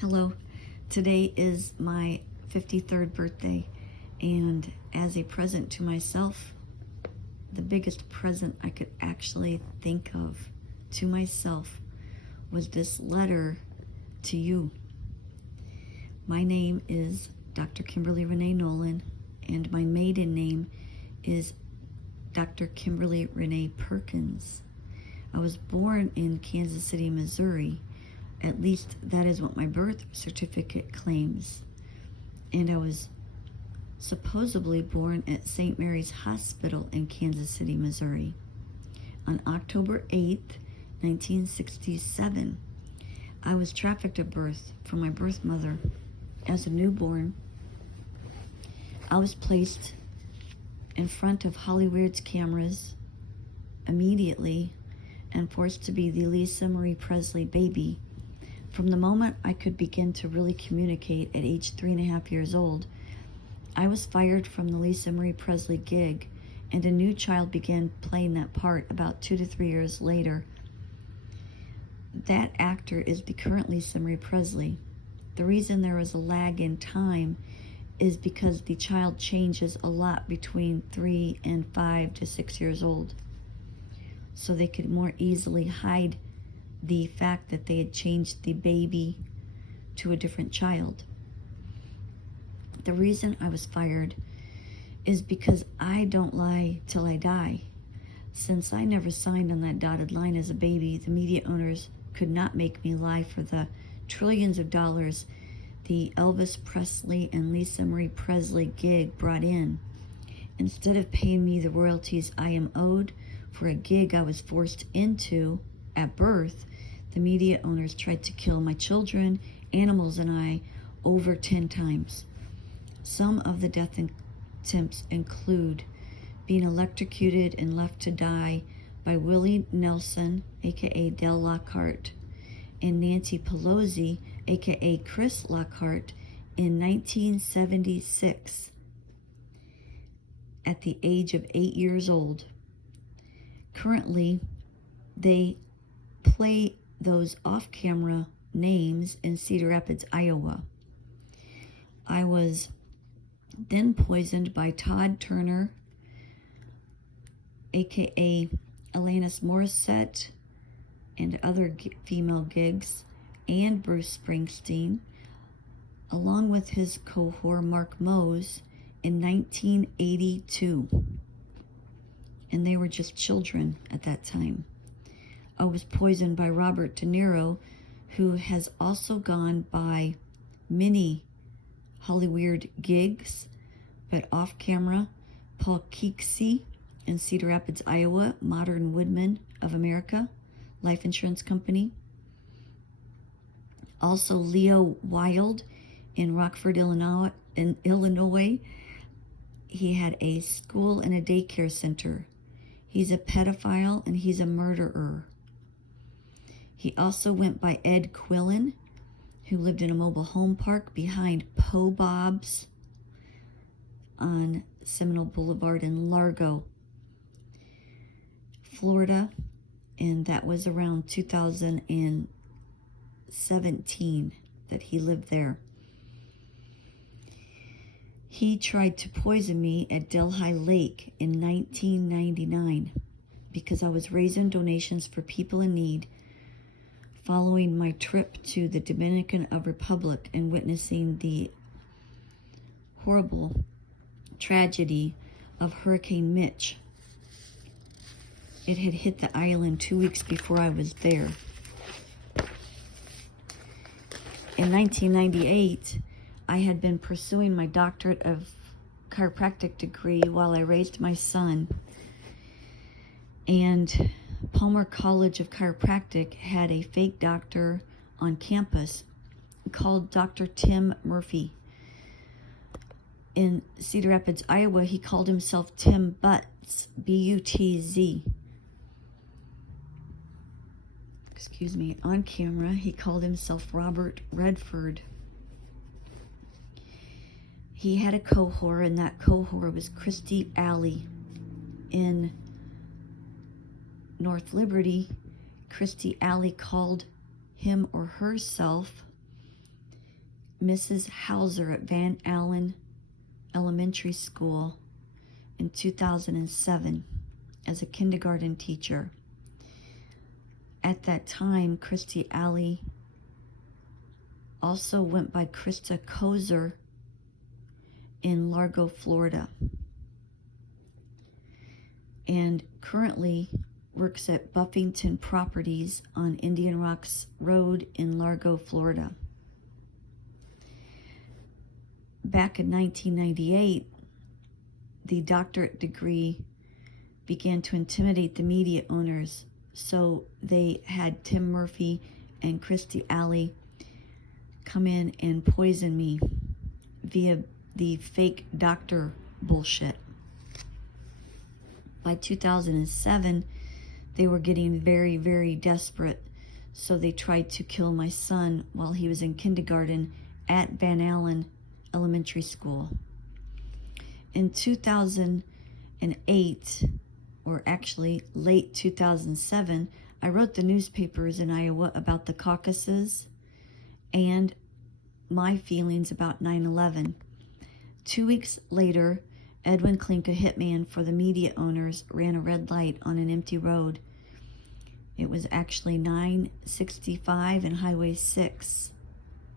Hello, today is my 53rd birthday, and as a present to myself, the biggest present I could actually think of to myself was this letter to you. My name is Dr. Kimberly Renee Nolan, and my maiden name is Dr. Kimberly Renee Perkins. I was born in Kansas City, Missouri. At least that is what my birth certificate claims. And I was supposedly born at St. Mary's Hospital in Kansas City, Missouri on October 8th, 1967. I was trafficked at birth from my birth mother. As a newborn, I was placed in front of Hollywood's cameras immediately and forced to be the Lisa Marie Presley baby. From the moment I could begin to really communicate at age 3.5 years old, I was fired from the Lisa Marie Presley gig, and a new child began playing that part about 2 to 3 years later. That actor is the current Lisa Marie Presley. The reason there is a lag in time is because the child changes a lot between 3 and 5 to 6 years old, so they could more easily hide the fact that they had changed the baby to a different child. The reason I was fired is because I don't lie till I die. Since I never signed on that dotted line as a baby, the media owners could not make me lie for the trillions of dollars the Elvis Presley and Lisa Marie Presley gig brought in. Instead of paying me the royalties I am owed for a gig I was forced into at birth, the media owners tried to kill my children, animals, and I over 10 times. Some of the death attempts include being electrocuted and left to die by Willie Nelson, aka Dale Lockhart, and Nancy Pelosi, aka Chris Lockhart, in 1976 at the age of 8 years old. Currently, they play those off-camera names in Cedar Rapids, Iowa. I was then poisoned by Todd Turner, aka Alanis Morissette, and other female gigs, and Bruce Springsteen, along with his cohort Mark Mose, in 1982. And they were just children at that time. I was poisoned by Robert De Niro, who has also gone by many Hollywood gigs, but off camera, Paul Keeksey in Cedar Rapids, Iowa, Modern Woodman of America, life insurance company. Also Leo Wild in Rockford, Illinois. He had a school and a daycare center. He's a pedophile and he's a murderer. He also went by Ed Quillen, who lived in a mobile home park behind Po Bob's on Seminole Boulevard in Largo, Florida, and that was around 2017 that he lived there. He tried to poison me at Delhi Lake in 1999 because I was raising donations for people in need following my trip to the Dominican Republic and witnessing the horrible tragedy of Hurricane Mitch. It had hit the island 2 weeks before I was there. In 1998, I had been pursuing my doctorate of chiropractic degree while I raised my son, and Palmer College of Chiropractic had a fake doctor on campus called Dr. Tim Murphy. In Cedar Rapids, Iowa, he called himself Tim Butz, B-U-T-Z. Excuse me. On camera, he called himself Robert Redford. He had a cohort, and that cohort was Christy Alley in North Liberty. Christy Alley called him or herself Mrs. Hauser at Van Allen Elementary School in 2007 as a kindergarten teacher. At that time, Christy Alley also went by Krista Kozer in Largo, Florida, and currently works at Buffington Properties on Indian Rocks Road in Largo, Florida. Back in 1998, the doctorate degree began to intimidate the media owners, so they had Tim Murphy and Christy Alley come in and poison me via the fake doctor bullshit. By 2007, they were getting very, very desperate, so they tried to kill my son while he was in kindergarten at Van Allen Elementary School. In 2008, or actually late 2007, I wrote the newspapers in Iowa about the caucuses and my feelings about 9/11. 2 weeks later, Edwin Klink, a hitman for the media owners, ran a red light on an empty road. It was actually 965 and Highway 6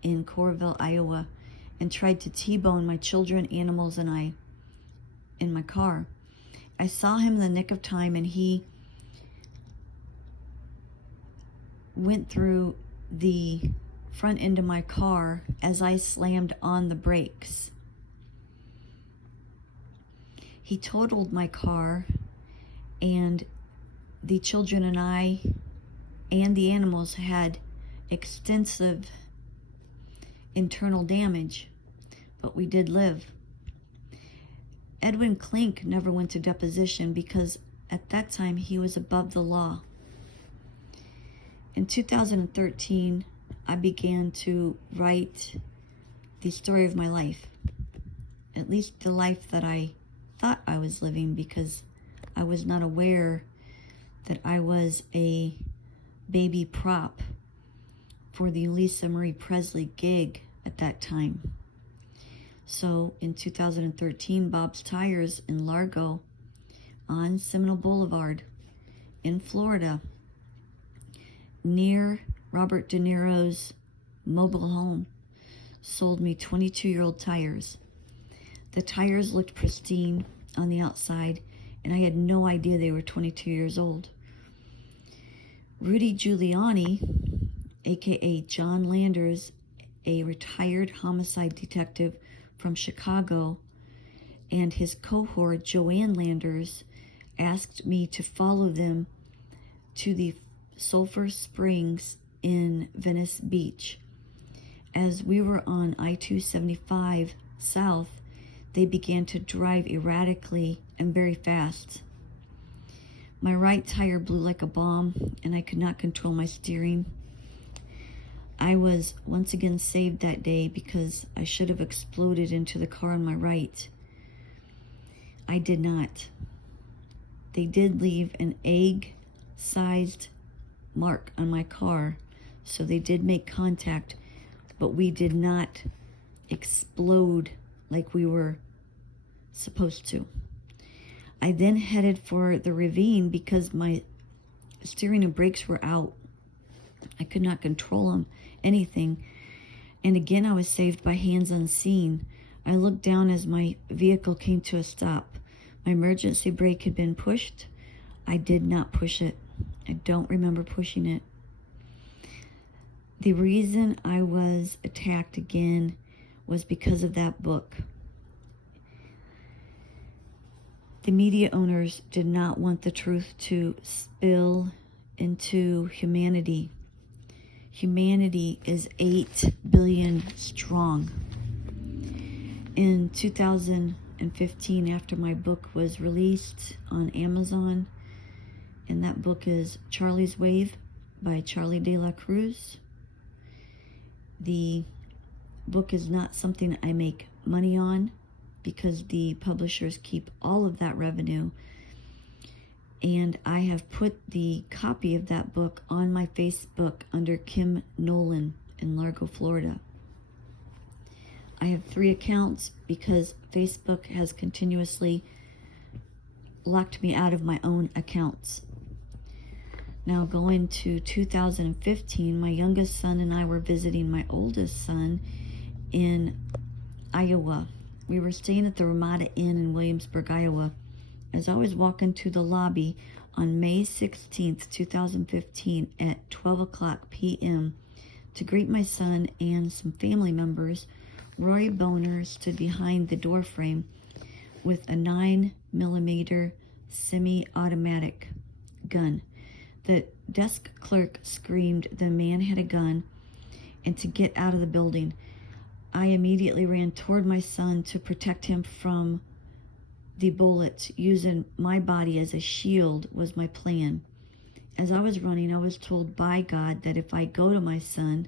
in Coralville, Iowa, and tried to T-bone my children, animals, and I in my car. I saw him in the nick of time, and he went through the front end of my car as I slammed on the brakes. He totaled my car, and the children and I and the animals had extensive internal damage, but we did live. Edwin Klink never went to deposition because at that time he was above the law. In 2013, I began to write the story of my life, at least the life that I thought I was living, because I was not aware that I was a baby prop for the Lisa Marie Presley gig at that time. So in 2013, Bob's Tires in Largo on Seminole Boulevard in Florida, near Robert De Niro's mobile home, sold me 22-year-old tires. The tires looked pristine on the outside, and I had no idea they were 22 years old. Rudy Giuliani, aka John Landers, a retired homicide detective from Chicago, and his cohort Joanne Landers asked me to follow them to the Sulphur Springs in Venice Beach. As we were on I-275 south, they began to drive erratically and very fast. My right tire blew like a bomb, and I could not control my steering. I was once again saved that day because I should have exploded into the car on my right. I did not. They did leave an egg-sized mark on my car, so they did make contact, but we did not explode like we were supposed to. I then headed for the ravine because my steering and brakes were out. I could not control them, anything. And again, I was saved by hands unseen. I looked down as my vehicle came to a stop. My emergency brake had been pushed. I did not push it. I don't remember pushing it. The reason I was attacked again was because of that book. The media owners did not want the truth to spill into humanity. Humanity is 8 billion strong. In 2015, after my book was released on Amazon, and that book is Charlie's Wave by Charlie De La Cruz. The book is not something I make money on because the publishers keep all of that revenue. And I have put the copy of that book on my Facebook under Kim Nolan in Largo, Florida. I have 3 accounts because Facebook has continuously locked me out of my own accounts. Now going to 2015, my youngest son and I were visiting my oldest son in Iowa. We were staying at the Ramada Inn in Williamsburg, Iowa. As I was walking to the lobby on May 16th, 2015 at 12 o'clock p.m. to greet my son and some family members, Roy Boner stood behind the doorframe with a 9mm semi-automatic gun. The desk clerk screamed the man had a gun and to get out of the building. I immediately ran toward my son to protect him from the bullets. Using my body as a shield was my plan. As I was running, I was told by God that if I go to my son,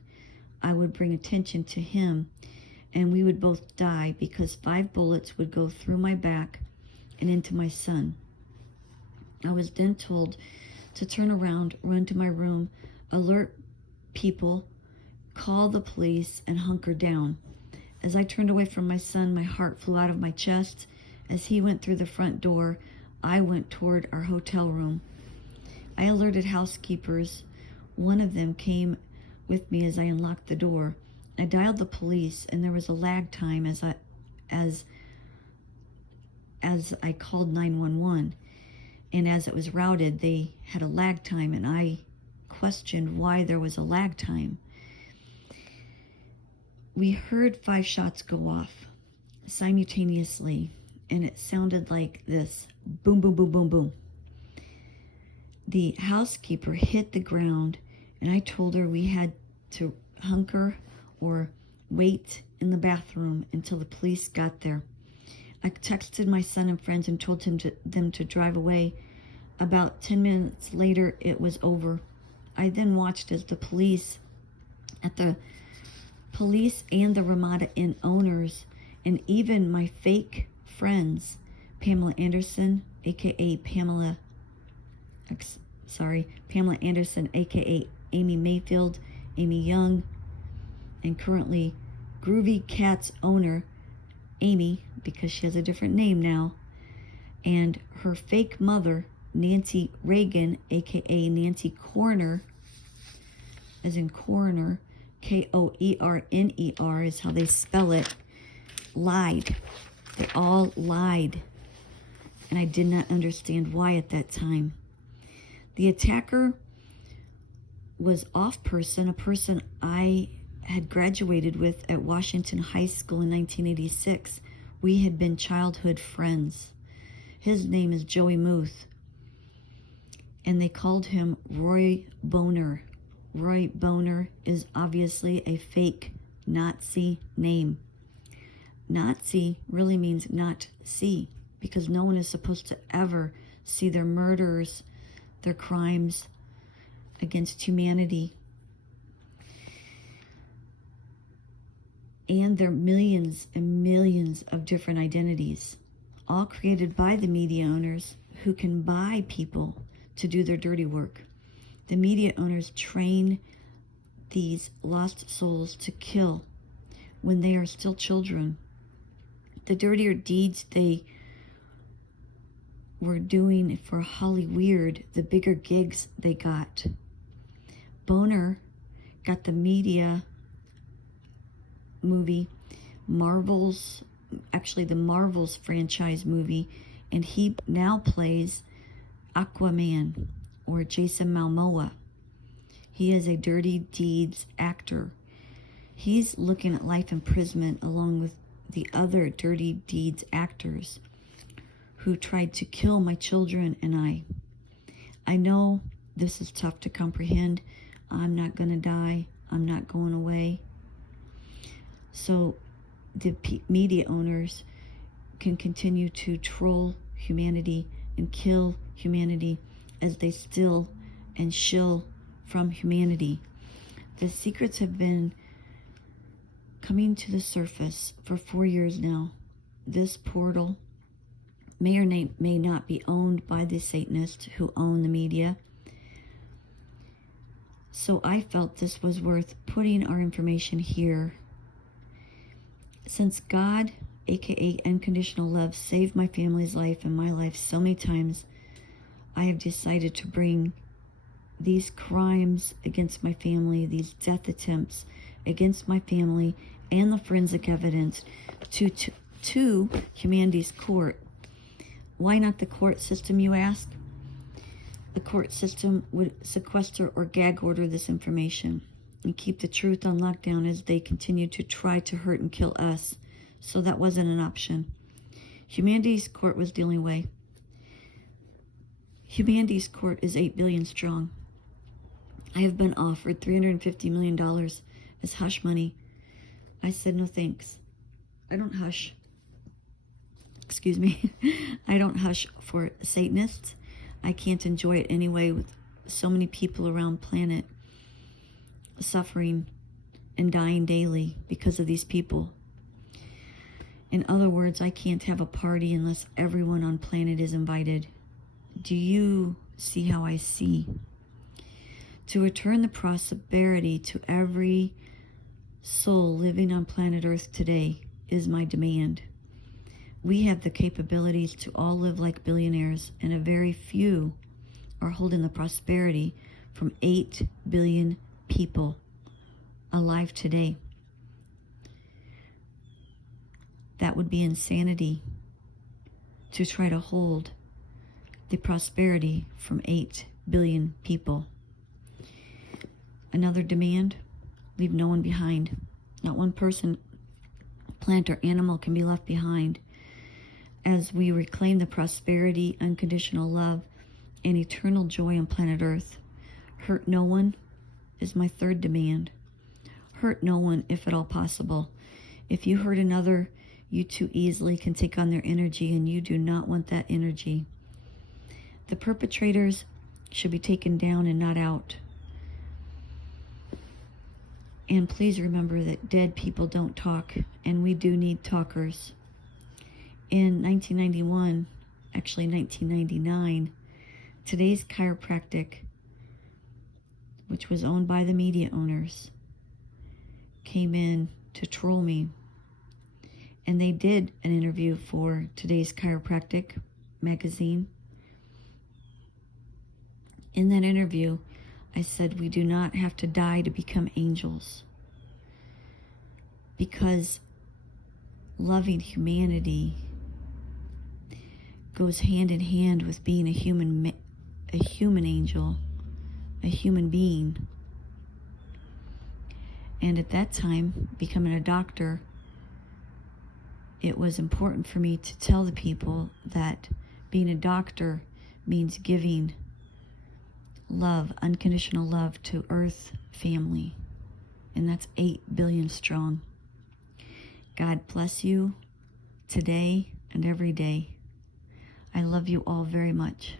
I would bring attention to him and we would both die because 5 bullets would go through my back and into my son. I was then told to turn around, run to my room, alert people, call the police, and hunker down. As I turned away from my son, my heart flew out of my chest. As he went through the front door, I went toward our hotel room. I alerted housekeepers. One of them came with me as I unlocked the door. I dialed the police, and there was a lag time as I called 911. And as it was routed, they had a lag time, and I questioned why there was a lag time. We heard 5 shots go off simultaneously, and it sounded like this: boom, boom, boom, boom, boom. The housekeeper hit the ground, and I told her we had to hunker or wait in the bathroom until the police got there. I texted my son and friends and told them to drive away. About 10 minutes later, it was over. I then watched as the police and the Ramada Inn owners, and even my fake friends, Pamela Anderson, aka Pamela Anderson, aka Amy Mayfield, Amy Young, and currently Groovy Cats owner, Amy, because she has a different name now, and her fake mother, Nancy Reagan, aka Nancy Coroner, as in coroner, Koerner is how they spell it, lied. They all lied, and I did not understand why at that time. The attacker was a person I had graduated with at Washington High School in 1986. We had been childhood friends. His name is Joey Muth, and they called him Roy Boner. Roy Boner is obviously a fake Nazi name. Nazi really means not see, because no one is supposed to ever see their murders, their crimes against humanity, and their millions and millions of different identities, all created by the media owners who can buy people to do their dirty work. The media owners train these lost souls to kill when they are still children. The dirtier deeds they were doing for Hollyweird, the bigger gigs they got. Boner got the media movie, the Marvels franchise movie, and he now plays Aquaman, or Jason Momoa. He is a dirty deeds actor. He's looking at life imprisonment along with the other dirty deeds actors who tried to kill my children and I. I know this is tough to comprehend. I'm not going to die. I'm not going away. So the media owners can continue to troll humanity and kill humanity as they steal and shill from humanity. The secrets have been coming to the surface for 4 years now. This portal may or may not be owned by the Satanists who own the media. So I felt this was worth putting our information here Since God, aka unconditional love, saved my family's life and my life so many times, I have decided to bring these crimes against my family, these death attempts against my family, and the forensic evidence to humanity's court. Why not the court system, you ask? The court system would sequester or gag order this information and keep the truth on lockdown as they continue to try to hurt and kill us. So that wasn't an option. Humanity's court was the only way. Humanity's court is 8 billion strong. I have been offered $350 million as hush money. I said no thanks. I don't hush. Excuse me. I don't hush for Satanists. I can't enjoy it anyway with so many people around planet suffering and dying daily because of these people. In other words, I can't have a party unless everyone on planet is invited. Do you see how I see? To return the prosperity to every soul living on planet Earth today is my demand. We have the capabilities to all live like billionaires, and a very few are holding the prosperity from 8 billion people alive today. That would be insanity to try to hold the prosperity from 8 billion people. Another demand, leave no one behind. Not one person, plant, or animal can be left behind as we reclaim the prosperity, unconditional love, and eternal joy on planet Earth. Hurt no one is my third demand. Hurt no one if at all possible. If you hurt another, you too easily can take on their energy, and you do not want that energy. The perpetrators should be taken down and not out. And please remember that dead people don't talk, and we do need talkers. In 1991, actually 1999, Today's Chiropractic, which was owned by the media owners, came in to troll me. And they did an interview for Today's Chiropractic magazine. In that interview, I said we do not have to die to become angels, because loving humanity goes hand in hand with being a human angel, a human being. And at that time, becoming a doctor, it was important for me to tell the people that being a doctor means giving love, unconditional love to Earth family. And that's 8 billion strong. God bless you today and every day. I love you all very much.